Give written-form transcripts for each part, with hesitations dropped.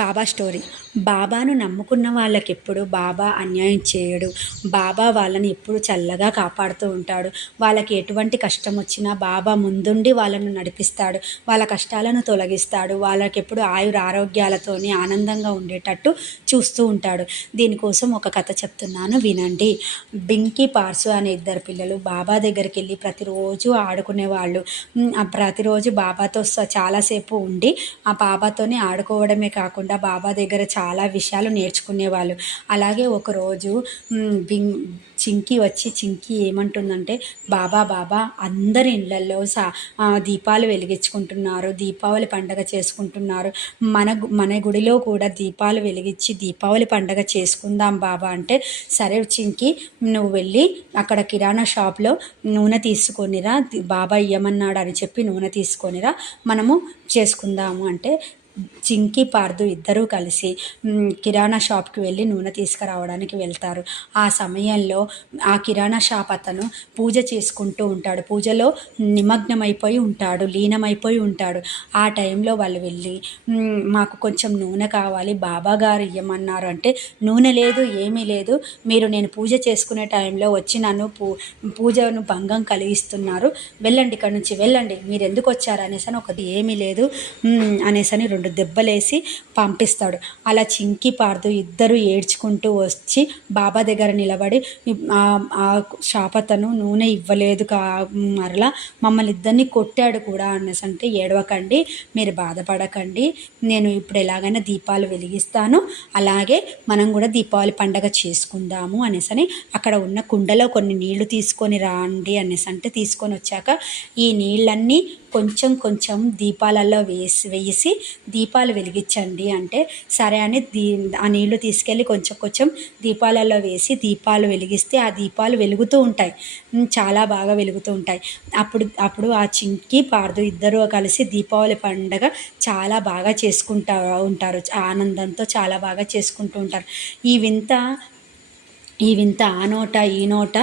బాబా story. బాబాను నమ్ముకున్న వాళ్ళకెప్పుడు బాబా అన్యాయం చేయడు. బాబా వాళ్ళని ఎప్పుడు చల్లగా కాపాడుతూ ఉంటాడు. వాళ్ళకి ఎటువంటి కష్టం వచ్చినా బాబా ముందుండి వాళ్ళను నడిపిస్తాడు. వాళ్ళ కష్టాలను తొలగిస్తాడు. వాళ్ళకెప్పుడు ఆయురారోగ్యాలతోని ఆనందంగా ఉండేటట్టు చూస్తూ ఉంటాడు. దీనికోసం ఒక కథ చెప్తున్నాను, వినండి. పింకీ పార్సు అనే ఇద్దరు పిల్లలు బాబా దగ్గరికి వెళ్ళి ప్రతిరోజు ఆడుకునేవాళ్ళు. ప్రతిరోజు బాబాతో చాలాసేపు ఉండి ఆ బాబాతోని ఆడుకోవడమే కాకుండా బాబా దగ్గర చాలా విషయాలు నేర్చుకునేవాళ్ళు. అలాగే ఒకరోజు చింకీ వచ్చి చింకీ ఏమంటుందంటే, బాబా బాబా అందరి ఇళ్ళల్లో దీపాలు వెలిగించుకుంటున్నారు, దీపావళి పండగ చేసుకుంటున్నారు, మన గుడిలో కూడా దీపాలు వెలిగించి దీపావళి పండగ చేసుకుందాం బాబా అంటే, సరే చింకీ నువ్వు వెళ్ళి అక్కడ కిరాణా షాప్లో నూనె తీసుకొనిరా, బాబా ఇయ్యమన్నాడు అని చెప్పి నూనె తీసుకొనిరా, మనము చేసుకుందాము అంటే చింకీ పార్దు ఇద్దరూ కలిసి కిరాణా షాప్కి వెళ్ళి నూనె తీసుకురావడానికి వెళ్తారు. ఆ సమయంలో ఆ కిరాణా షాప్ అతను పూజ చేసుకుంటూ ఉంటాడు. పూజలో నిమగ్నమైపోయి ఉంటాడు, లీనమైపోయి ఉంటాడు. ఆ టైంలో వాళ్ళు వెళ్ళి మాకు కొంచెం నూనె కావాలి, బాబా గారు ఇవ్వమన్నారు అంటే, నూనె లేదు, ఏమీ లేదు, మీరు నేను పూజ చేసుకునే టైంలో వచ్చి నన్ను పూజను భంగం కలిగిస్తున్నారు, వెళ్ళండి, ఇక్కడ నుంచి వెళ్ళండి, మీరు ఎందుకు వచ్చారు అనేసి ఒకటి ఏమీ లేదు అనేసని 2 దెబ్బలేసి పంపిస్తాడు. అలా చింకీ పార్దు ఇద్దరు ఏడ్చుకుంటూ వచ్చి బాబా దగ్గర నిలబడి, ఆ షాపతను నూనె ఇవ్వలేదు మరలా మమ్మల్ని ఇద్దరిని కొట్టాడు కూడా అనేసి అంటే, ఏడవకండి, మీరు బాధపడకండి, నేను ఇప్పుడు ఎలాగైనా దీపాలు వెలిగిస్తాను, అలాగే మనం కూడా దీపావళి పండగ చేసుకుందాము అనేసని అక్కడ ఉన్న కుండలో కొన్ని నీళ్లు తీసుకొని రండి అనేసి అంటే, తీసుకొని వచ్చాక ఈ నీళ్ళన్నీ కొంచెం కొంచెం దీపాలలో వేసి దీపాలు వెలిగించండి అంటే, సరే అని ఆ నీళ్లు తీసుకెళ్ళి కొంచెం కొంచెం దీపాలలో వేసి దీపాలు వెలిగిస్తే ఆ దీపాలు వెలుగుతూ ఉంటాయి, చాలా బాగా వెలుగుతూ ఉంటాయి. అప్పుడు ఆ చింకీ పార్దు ఇద్దరు కలిసి దీపావళి పండగ చాలా బాగా చేసుకుంటూ ఉంటారు. ఆనందంతో చాలా బాగా చేసుకుంటూ ఉంటారు. ఈ వింత ఆ నోట ఈ నోట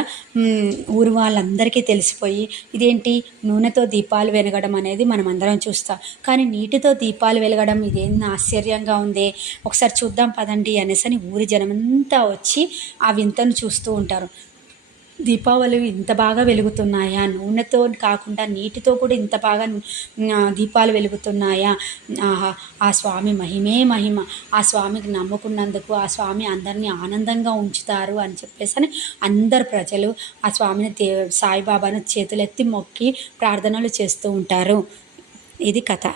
ఊరు వాళ్ళందరికీ తెలిసిపోయి, ఇదేంటి నూనెతో దీపాలు వెలగడం అనేది మనం అందరం చూస్తాం, కానీ నీటితో దీపాలు వెలగడం ఇదేం ఆశ్చర్యంగా ఉందే, ఒకసారి చూద్దాం పదండి అనేసని ఊరి జనమంతా వచ్చి ఆ వింతను చూస్తూ ఉంటారు. దీపావళి ఇంత బాగా వెలుగుతున్నాయా, నూనెతో కాకుండా నీటితో కూడా ఇంత బాగా దీపాలు వెలుగుతున్నాయా, ఆ స్వామి మహిమే మహిమ, ఆ స్వామికి నమ్ముకున్నందుకు ఆ స్వామి అందరినీ ఆనందంగా ఉంచుతారు అని చెప్పేసి అని అందరు ప్రజలు ఆ స్వామిని సాయిబాబాను చేతులెత్తి మొక్కి ప్రార్థనలు చేస్తూ ఉంటారు. ఇది కథ.